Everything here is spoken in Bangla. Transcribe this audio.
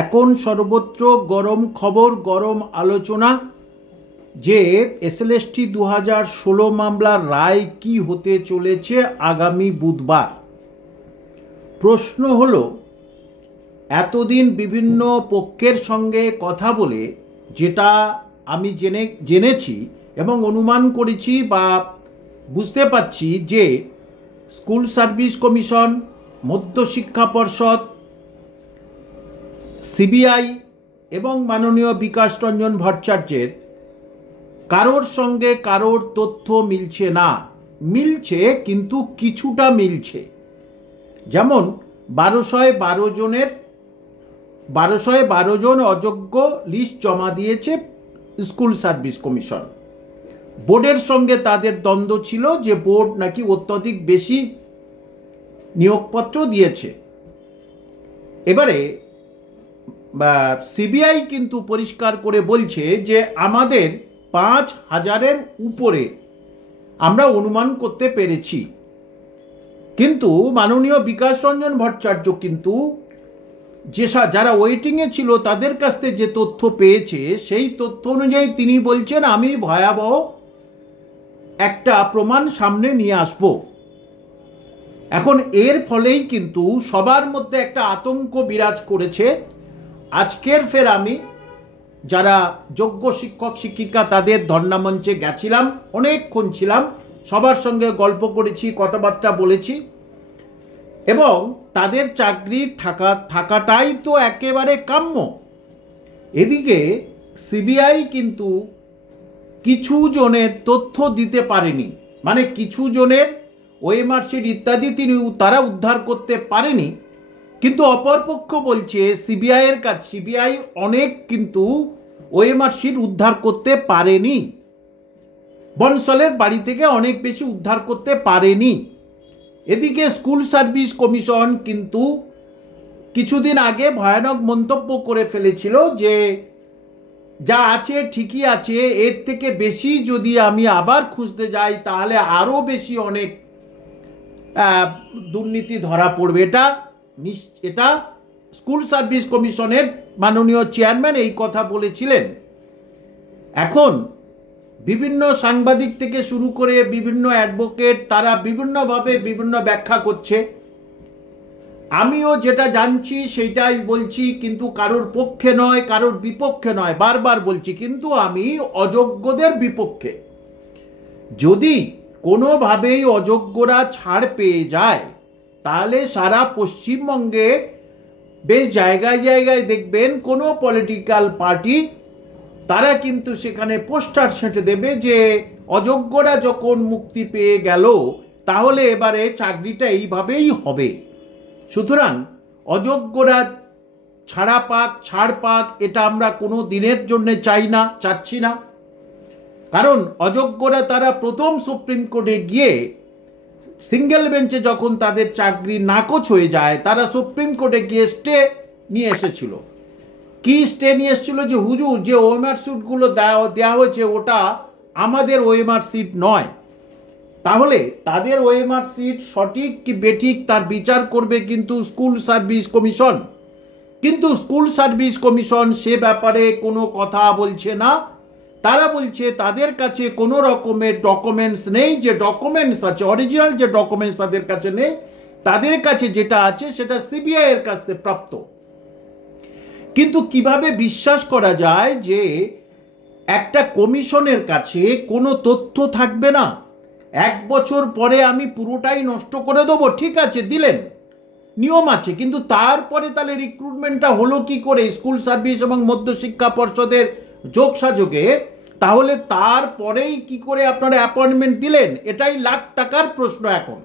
এখন সর্বত্র গরম খবর, গরম আলোচনা যে এসএলএসটি 2016 মামলার রায় কি হতে চলেছে আগামী বুধবার। প্রশ্ন হলো, এতদিন বিভিন্ন পক্ষের সঙ্গে কথা বলে যেটা আমি জেনেছি এবং অনুমান করেছি বা বুঝতে পারছি যে স্কুল সার্ভিস কমিশন, মধ্যশিক্ষা পর্ষদ, সিবিআই এবং মাননীয় বিকাশ রঞ্জন ভট্টাচার্যের কারোর সঙ্গে কারোর তথ্য মিলছে না। মিলছে কিন্তু কিছুটা মিলছে। যেমন 1212 জন অযোগ্য লিস্ট জমা দিয়েছে স্কুল সার্ভিস কমিশন। বোর্ডের সঙ্গে তাদের দ্বন্দ্ব ছিল যে বোর্ড নাকি অত্যধিক বেশি নিয়োগপত্র দিয়েছে। এবারে সিবিআই কিন্তু পরিষ্কার করে বলছে যে আমাদের 5000-এর উপরে আমরা অনুমান করতে পেরেছি। কিন্তু মাননীয় বিকাশ রঞ্জন ভট্টাচার্য কিন্তু যারা ওয়েটিংয়ে ছিল তাদের কাছ থেকে যে তথ্য পেয়েছে সেই তথ্য অনুযায়ী তিনি বলছেন আমি ভয়াবহ একটা প্রমাণ সামনে নিয়ে আসব। এখন এর ফলেই কিন্তু সবার মধ্যে একটা আতঙ্ক বিরাজ করেছে। আজকের ফের আমি যারা যোগ্য শিক্ষক শিক্ষিকা তাদের ধর্ণামঞ্চে গেছিলাম, অনেকক্ষণ ছিলাম, সবার সঙ্গে গল্প করেছি, কথাবার্তা বলেছি এবং তাদের চাকরি থাকাটাই তো একেবারে কাম্য। এদিকে সিবিআই কিন্তু কিছু জনের তথ্য দিতে পারেনি, মানে কিছু জনের ওএমআর শিট ইত্যাদি তারা উদ্ধার করতে পারেনি। কিন্তু অপরপক্ষ বলছে সিবিআই অনেক কিন্তু ওএমআর শিট উদ্ধার করতে পারেনি, বনসলের বাড়ি থেকে অনেক বেশি উদ্ধার করতে পারেনি। এদিকে স্কুল সার্ভিস কমিশন কিন্তু কিছুদিন আগে ভয়ানক মন্তব্য করে ফেলেছিল যে যা আছে ঠিকই আছে, এর থেকে বেশি যদি আমি আবার খুঁজতে যাই তাহলে আরো বেশি অনেক দুর্নীতি ধরা পড়বে। এটা স্কুল সার্ভিস কমিশনের মাননীয় চেয়ারম্যান এই কথা বলেছিলেন। এখন বিভিন্ন সাংবাদিক থেকে শুরু করে বিভিন্ন অ্যাডভোকেট তারা বিভিন্নভাবে বিভিন্ন ব্যাখ্যা করছে। আমিও যেটা জানছি সেটাই বলছি, কিন্তু কারোর পক্ষে নয়, কারোর বিপক্ষে নয়, বারবার বলছি। কিন্তু আমি অযোগ্যদের বিপক্ষে। যদি কোনোভাবেই অযোগ্যরা ছাড় পেয়ে যায় তাহলে সারা পশ্চিমবঙ্গে বেশ জায়গায় জায়গায় দেখবেন কোনো পলিটিক্যাল পার্টি তারা কিন্তু সেখানে পোস্টার ছেঁটে দেবে যে অযোগ্যরা যখন মুক্তি পেয়ে গেল তাহলে এবারে চাকরিটা এইভাবেই হবে। সুতরাং অযোগ্যরা ছাড় পাক এটা আমরা কোনো দিনের জন্য চাচ্ছি না। কারণ অযোগ্যরা তারা প্রথম সুপ্রিম কোর্টে গিয়ে সিঙ্গেল বেঞ্চে যখন তাদের চাকরি নাকচ হয়ে যায় তারা সুপ্রিম কোর্টে গিয়ে স্টে নিয়ে এসেছিল। কি স্টে নিয়ে এসেছিল? যে হুজুর যে ওএমআর সিটগুলো দেওয়া হয়েছে ওটা আমাদের ওএমআর সিট নয়। তাহলে তাদের ওএমআর সিট সঠিক কি বেঠিক তার বিচার করবে কিন্তু স্কুল সার্ভিস কমিশন। কিন্তু স্কুল সার্ভিস কমিশন সে ব্যাপারে কোনো কথা বলছে না। তারা বলছে তাদের কাছে কোনো রকমের ডকুমেন্টস নেই, যে ডকুমেন্টস আছে অরিজিনাল যে ডকুমেন্টস তাদের কাছে নেই, তাদের কাছে যেটা আছে সেটা সিবিআই এর কাছে প্রাপ্ত। কিন্তু কিভাবে বিশ্বাস করা যায় যে একটা কমিশনের কাছে কোনো তথ্য থাকবে না? 1 বছর পরে আমি পুরোটাই নষ্ট করে দেবো, ঠিক আছে দিলেন, নিয়ম আছে, কিন্তু তারপরে তাহলে রিক্রুটমেন্টটা হলো কি করে স্কুল সার্ভিস এবং মধ্যশিক্ষা পর্ষদের যোগসাযোগে? তাহলে তারপরেই কি করে আপনারা অ্যাপয়েন্টমেন্ট দিলেন? এটাই লাখ টাকার প্রশ্ন এখন।